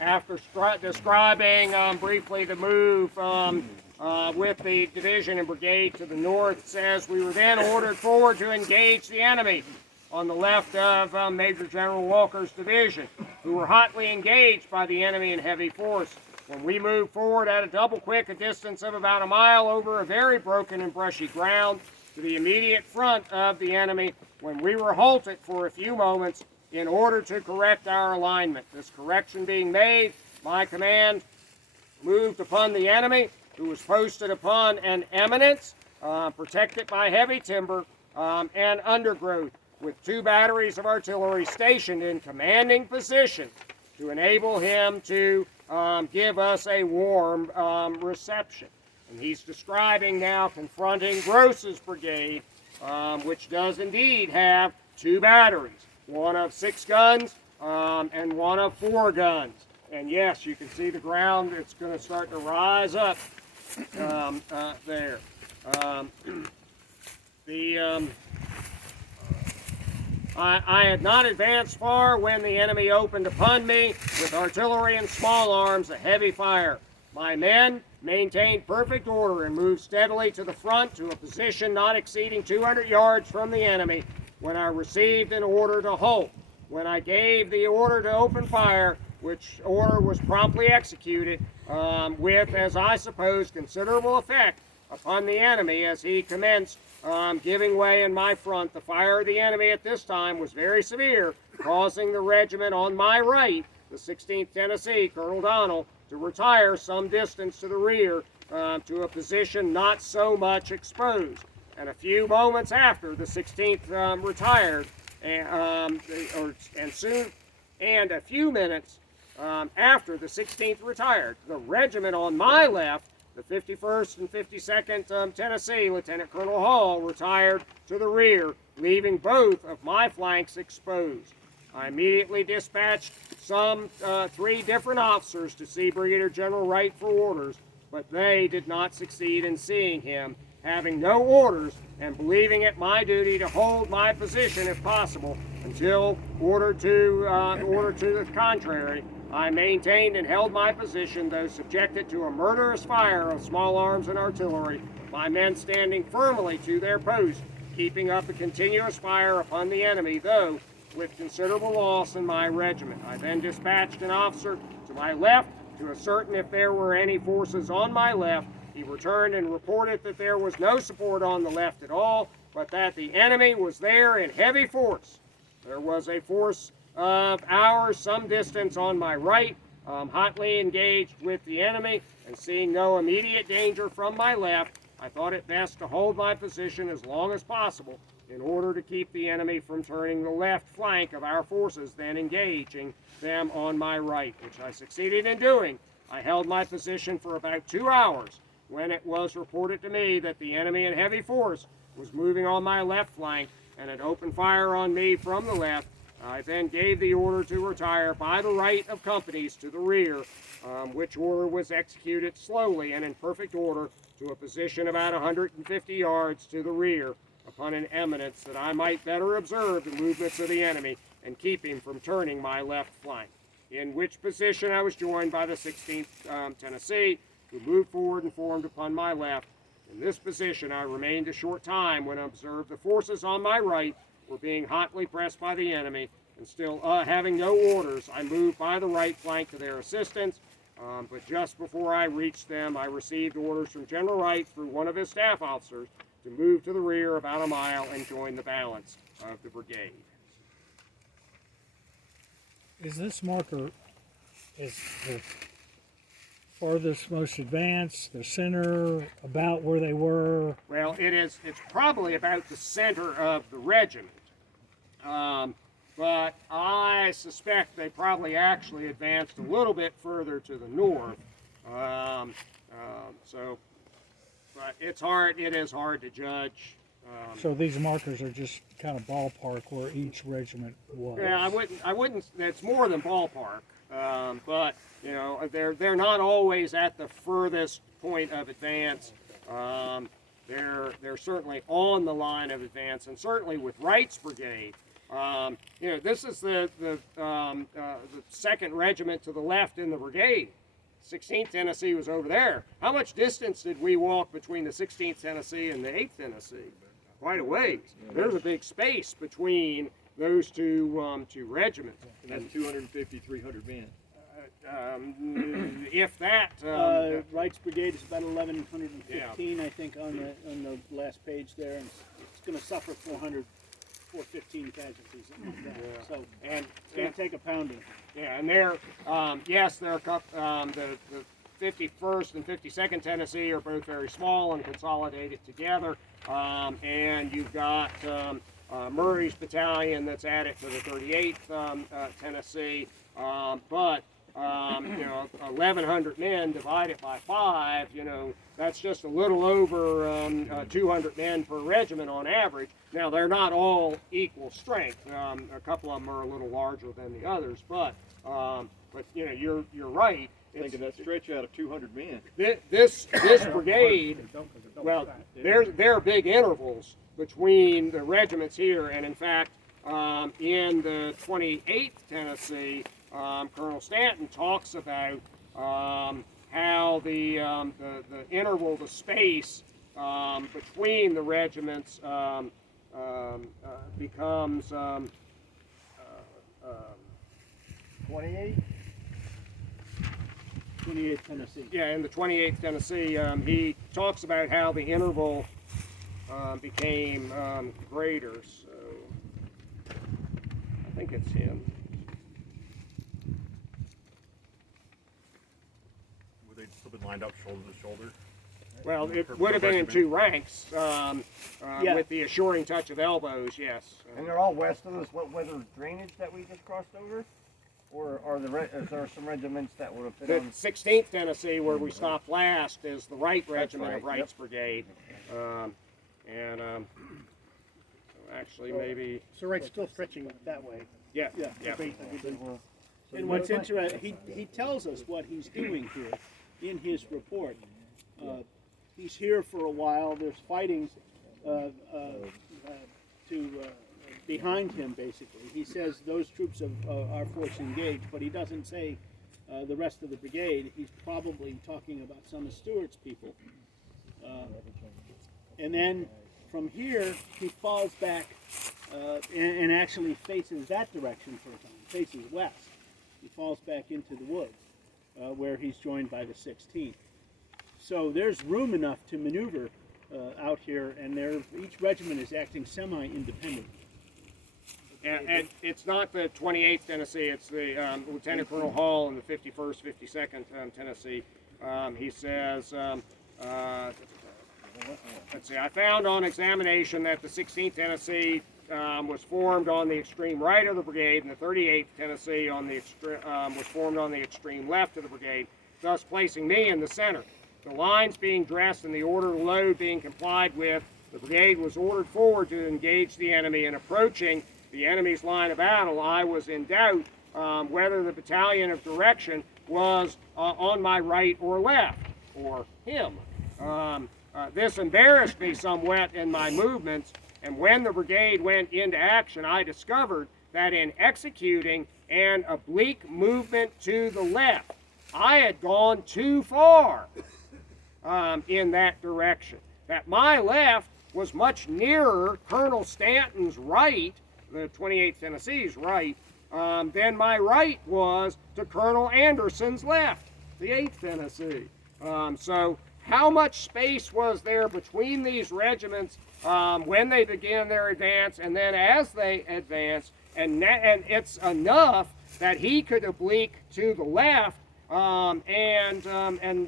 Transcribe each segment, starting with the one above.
After describing briefly the move with the division and brigade to the north, says we were then ordered forward to engage the enemy on the left of Major General Walker's division, who were hotly engaged by the enemy in heavy force. When we moved forward at a double quick, a distance of about a mile over a very broken and brushy ground to the immediate front of the enemy, when we were halted for a few moments in order to correct our alignment. This correction being made, my command moved upon the enemy, who was posted upon an eminence protected by heavy timber and undergrowth, with 2 batteries of artillery stationed in commanding position to enable him to give us a warm reception. And he's describing now confronting Gross's brigade, which does indeed have 2 batteries, one of 6 guns and one of 4 guns. And yes, you can see the ground, it's going to start to rise up there. I had not advanced far when the enemy opened upon me with artillery and small arms, a heavy fire. My men maintained perfect order and moved steadily to the front to a position not exceeding 200 yards from the enemy when I received an order to halt. When I gave the order to open fire, which order was promptly executed with, as I suppose, considerable effect upon the enemy as he commenced giving way in my front. The fire of the enemy at this time was very severe, causing the regiment on my right, the 16th Tennessee, Colonel Donnell, to retire some distance to the rear to a position not so much exposed. And a few moments after the 16th retired, and a few minutes after the 16th retired, the regiment on my left, the 51st and 52nd Tennessee, Lieutenant Colonel Hall, retired to the rear, leaving both of my flanks exposed. I immediately dispatched some 3 different officers to see Brigadier General Wright for orders, but they did not succeed in seeing him. Having no orders and believing it my duty to hold my position if possible until order to the contrary, I maintained and held my position, though subjected to a murderous fire of small arms and artillery, my men standing firmly to their post, keeping up a continuous fire upon the enemy, though with considerable loss in my regiment. I then dispatched an officer to my left to ascertain if there were any forces on my left. He returned and reported that there was no support on the left at all, but that the enemy was there in heavy force. There was a force of ours some distance on my right, hotly engaged with the enemy, and seeing no immediate danger from my left, I thought it best to hold my position as long as possible in order to keep the enemy from turning the left flank of our forces, then engaging them on my right, which I succeeded in doing. I held my position for about 2 hours when it was reported to me that the enemy in heavy force was moving on my left flank and had opened fire on me from the left. I then gave the order to retire by the right of companies to the rear, which order was executed slowly and in perfect order to a position about 150 yards to the rear upon an eminence, that I might better observe the movements of the enemy and keep him from turning my left flank. In which position I was joined by the 16th Tennessee, who moved forward and formed upon my left. In this position I remained a short time when I observed the forces on my right were being hotly pressed by the enemy, and still having no orders, I moved by the right flank to their assistance, but just before I reached them, I received orders from General Wright through one of his staff officers to move to the rear about a mile and join the balance of the brigade. Is this marker is the farthest, most advanced, the center, about where they were? Well, it's probably about the center of the regiment, but I suspect they probably actually advanced a little bit further to the north. But it is hard to judge. So these markers are just kind of ballpark where each regiment was. Yeah, I wouldn't. It's more than ballpark, but you know, they're not always at the furthest point of advance. They're certainly on the line of advance, and certainly with Wright's brigade, This is the 2nd Regiment to the left in the brigade. 16th Tennessee was over there. How much distance did we walk between the 16th Tennessee and the 8th Tennessee? Quite a ways. There's a big space between those two regiments. And that's 250, 300 men. If that. Wright's brigade is about 1,115, I think, on the last page there, and it's going to suffer 415 casualties. Something like that. Yeah. So, and it's going to take a pounding. Yeah, and there, yes, there are a couple, the 51st and 52nd Tennessee are both very small and consolidated together, and you've got Murray's battalion that's added to the 38th Tennessee, but 1,100 men divided by 5, that's just a little over 200 men per regiment on average. Now, they're not all equal strength. A couple of them are a little larger than the others, but you're right. Thinking that stretch out of 200 men. This brigade, well, there are big intervals between the regiments here, and in fact, in the 28th Tennessee, Colonel Stanton talks about how the interval, the space between the regiments becomes 28? 28th Tennessee. Yeah, in the 28th Tennessee, he talks about how the interval became greater. So I think it's him. Were they still been lined up shoulder to shoulder? Well, it would have been in 2 ranks Yeah. with the assuring touch of elbows, yes. And they're all west of this wet weather drainage that we just crossed over? Or are is there some regiments that would have fit The on? 16th Tennessee, where we stopped last, is the Wright Regiment of right, Wright's Brigade. Actually, maybe, So Wright's still stretching that way. yeah, Yeah. yeah. And what's interesting, he tells us what he's doing here in his report. He's here for a while. There's fighting behind him, basically. He says those troops of our force engaged, but he doesn't say the rest of the brigade. He's probably talking about some of Stewart's people. And then from here, he falls back and actually faces that direction for a time, faces west. He falls back into the woods where he's joined by the 16th. So there's room enough to maneuver out here, and each regiment is acting semi-independent. And it's not the 28th Tennessee, it's the Lieutenant Colonel Hall in the 51st, 52nd Tennessee. He says, let's see, I found on examination that the 16th Tennessee was formed on the extreme right of the brigade, and the 38th Tennessee was formed on the extreme left of the brigade, thus placing me in the center. The lines being dressed and the order to load being complied with, the brigade was ordered forward to engage the enemy, and approaching the enemy's line of battle, I was in doubt whether the battalion of direction was on my right or left, or him. This embarrassed me somewhat in my movements, and when the brigade went into action, I discovered that in executing an oblique movement to the left, I had gone too far in that direction. That my left was much nearer Colonel Stanton's right, the 28th Tennessee's right, than my right was to Colonel Anderson's left, the 8th Tennessee. So how much space was there between these regiments when they began their advance and then as they advanced? And it's enough that he could oblique to the left and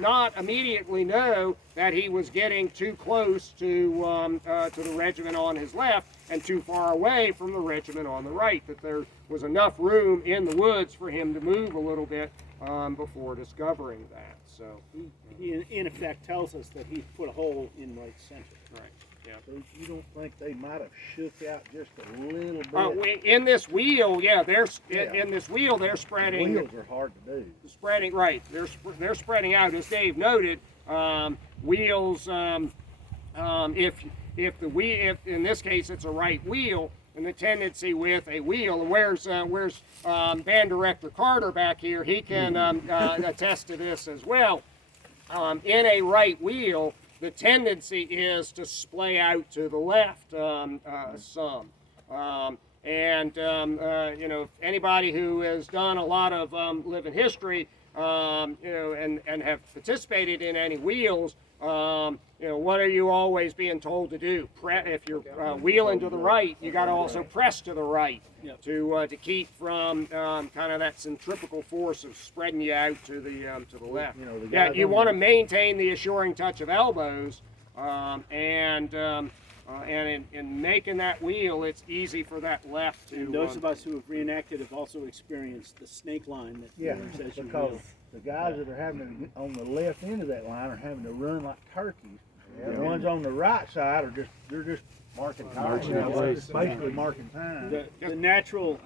not immediately know that he was getting too close to the regiment on his left and too far away from the regiment on the right, that there was enough room in the woods for him to move a little bit before discovering that. So He in effect tells us that he put a hole in right center. right, yeah. So you don't think they might have shook out just a little bit? In this wheel, yeah, in this wheel they're spreading. Wheels are hard to do. Spreading, right? They're spreading out, as Dave noted. Wheels, if in this case it's a right wheel, and the tendency with a wheel, and where's Band Director Carter back here, he can attest to this as well. In a right wheel, the tendency is to splay out to the left some. You know, anybody who has done a lot of living history, you know, and have participated in any wheels, you know, what are you always being told to do? If you're wheeling to the right, you got to also press to the right to keep from kind of that centrifugal force of spreading you out to the left. You know, the Yeah, guys you on want to the- maintain the assuring touch of elbows, and in making that wheel, it's easy for that left to. And those of us who have reenacted have also experienced the snake line that Yeah, forms as you because wheel. the guys that are having to get on the left end of that line are having to run like turkeys. The ones on the right side are just Marking time. time. You know, it's basically marking time. The natural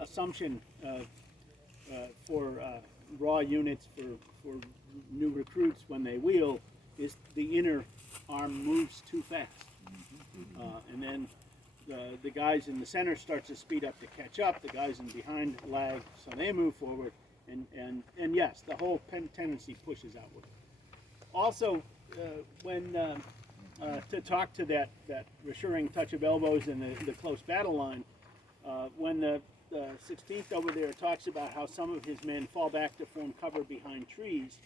assumption for raw units for new recruits when they wheel is the inner arm moves too fast, and then the guys in the center start to speed up to catch up. The guys in behind lag, so they move forward, and yes, the whole tendency pushes outward. Also, when to talk to that reassuring touch of elbows and the close battle line, when the 16th over there talks about how some of his men fall back to form cover behind trees,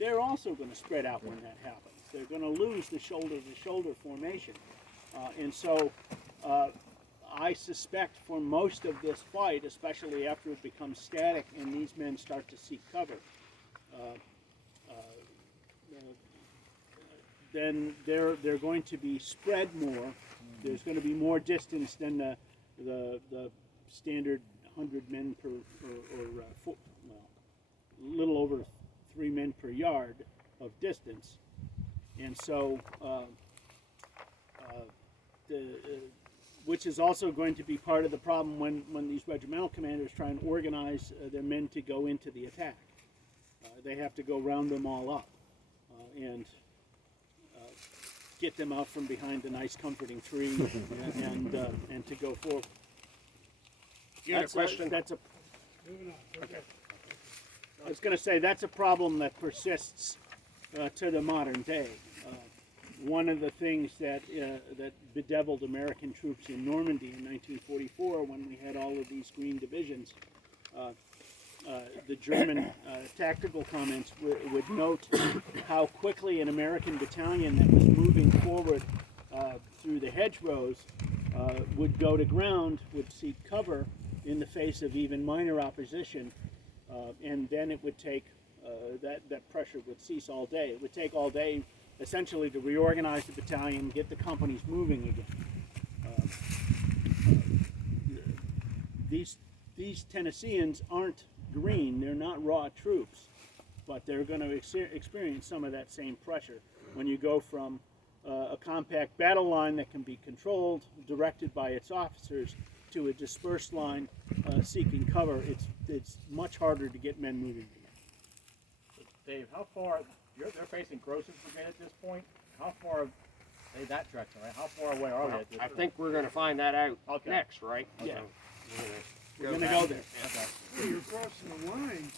they're also going to spread out when that happens. They're going to lose the shoulder-to-shoulder formation. And so I suspect for most of this fight, especially after it becomes static and these men start to seek cover, then they're going to be spread more. There's going to be more distance than the standard 100 men per, or a little over 3 men per yard of distance. And so, which is also going to be part of the problem when these regimental commanders try and organize their men to go into the attack. They have to go round them all up and get them out from behind the nice comforting tree and to go forward. You had a question? I was going to say that's a problem that persists to the modern day. One of the things that bedeviled American troops in Normandy in 1944, when we had all of these green divisions, the German tactical comments would note how quickly an American battalion that was moving forward through the hedgerows would go to ground, would seek cover in the face of even minor opposition, and then it would take, that pressure would cease all day. It would take all day essentially to reorganize the battalion, get the companies moving again. These Tennesseans aren't green, they're not raw troops, but they're going to experience some of that same pressure when you go from a compact battle line that can be controlled, directed by its officers, to a dispersed line seeking cover. It's much harder to get men moving again. Dave, how far, they're facing Grosses Brigade at this point? How far, say that direction, right? How far away are they at this I point? think we're going to find that out Okay. next, right? Yeah. So We're going to go there. Okay. Well, you're crossing the line